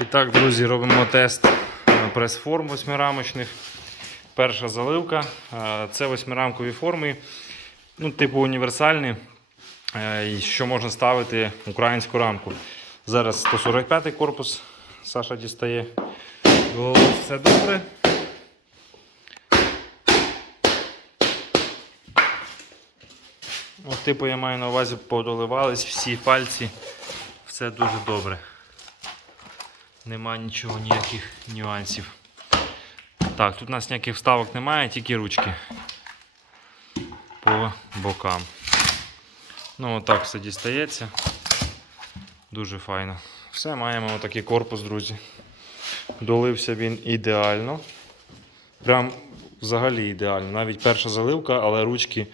І так, друзі, робимо тест прес-форм восьмирамочних. Перша заливка. Е, Це восьмирамкові форми, ну, типу універсальні, е, що можна ставити українську рамку. Зараз 145 корпус. Саша дістає. Все добре. От, типу, я маю на увазі, подоливались всі пальці. Все дуже добре. Нема нічого, ніяких нюансів. Так, тут у нас ніяких вставок немає, тільки ручки по бокам. Ну, отак все дістається. Дуже файно. Все, маємо отакий корпус, друзі. Долився він ідеально. Прям взагалі ідеально. Навіть перша заливка, але ручки,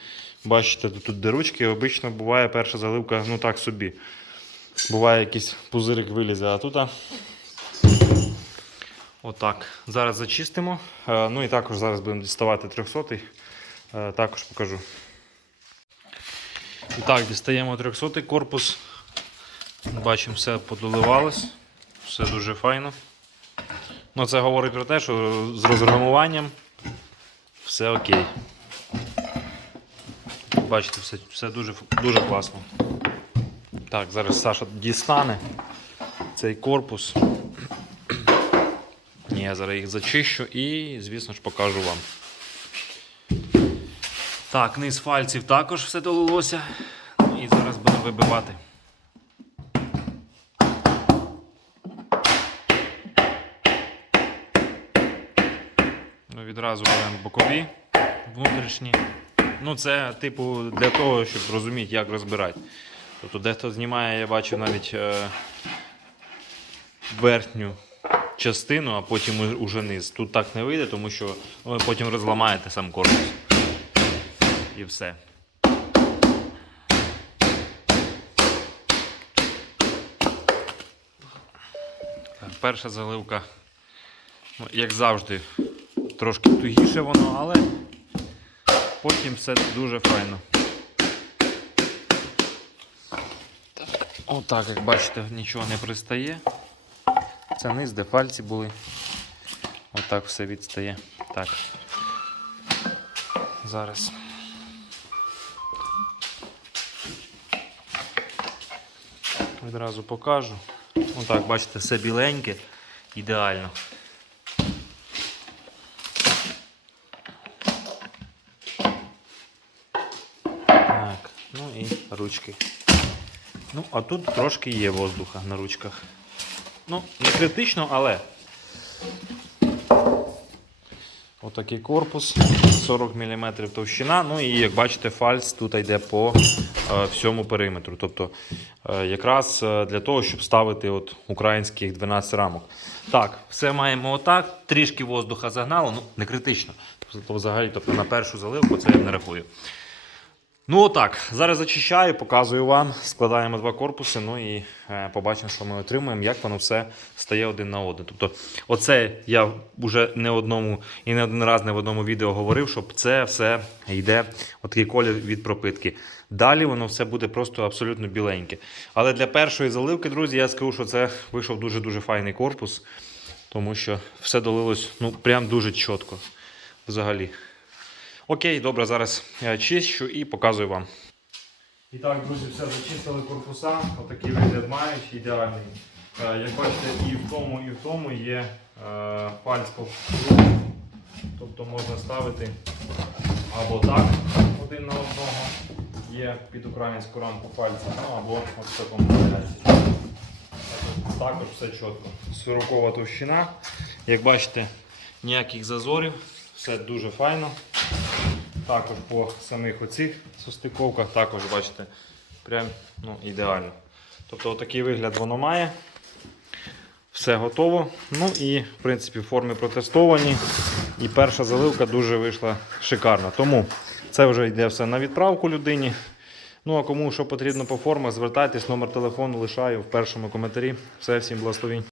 бачите, тут, де ручки, обично буває перша заливка, ну так собі. Буває якийсь пузирик вилізе, а тут. Отак. Зараз зачистимо. Е, Ну і також зараз будемо діставати 300 Е, Також покажу. І так, дістаємо 300 корпус. Бачимо, все подоливалось. Все дуже файно. Ну, це говорить про те, що з розграмуванням все окей. Бачите, все, все дуже, дуже класно. Так, зараз Саша дістане цей корпус. Ні, я зараз їх зачищу і, звісно ж, покажу вам. Так, низ фальців також все долилося. Ну і зараз будемо вибивати. Ну, відразу беремо бокові внутрішні. Ну, це, типу, для того, щоб розуміти, як розбирати. Тобто дехто знімає, я бачу навіть е, верхню частину, а потім уже низ. Тут так не вийде, тому що ну, ви потім розламаєте сам корпус. І все. Так, перша заливка, ну, як завжди, трошки тугіше воно, але потім все дуже файно. Отак, як бачите, нічого не пристає. Це низ, де пальці були. Отак все відстає. Так. Зараз. Відразу покажу. Отак, бачите, все біленьке, ідеально. Так, ну і ручки. Ну, а тут трошки є воздуха на ручках. Ну, не критично, але. Отакий корпус, 40 мм товщина. Ну і як бачите, фальц тут йде по е, всьому периметру. Тобто е, якраз е, для того, щоб ставити от українських 12 рамок. Так, все маємо отак. Трішки воздуха загнало, ну не критично. Тобто, взагалі, тобто на першу заливку це я не рахую. Ну отак, зараз зачищаю, показую вам, складаємо два корпуси, ну і е, побачимо, що ми отримуємо, як воно все стає один на один. Тобто, оце я вже не одному і не один раз не в одному відео говорив, щоб це все йде отакий колір від пропитки. Далі воно все буде просто абсолютно біленьке. Але для першої заливки, друзі, я скажу, що це вийшов дуже-дуже файний корпус, тому що все долилось ну, прям дуже чітко взагалі. Окей, добре, зараз я чищу і показую вам. І так, друзі, все зачистили корпуса. Отакий вигляд мають, ідеальний. Е, Як бачите, і в тому, і в тому є е, пальць. Тобто можна ставити або так один на одного. Є під українську рамку пальця, ну або ось в такому. Також все чітко. 40 товщина. Як бачите, ніяких зазорів, все дуже файно. Також по самих оцих состиковках також бачите, прям ну, ідеально. Тобто такий вигляд воно має. Все готово. Ну і в принципі форми протестовані. І перша заливка дуже вийшла шикарна. Тому це вже йде все на відправку людині. Ну а кому що потрібно по формах, звертайтесь, номер телефону лишаю в першому коментарі. Все, всім благословінь.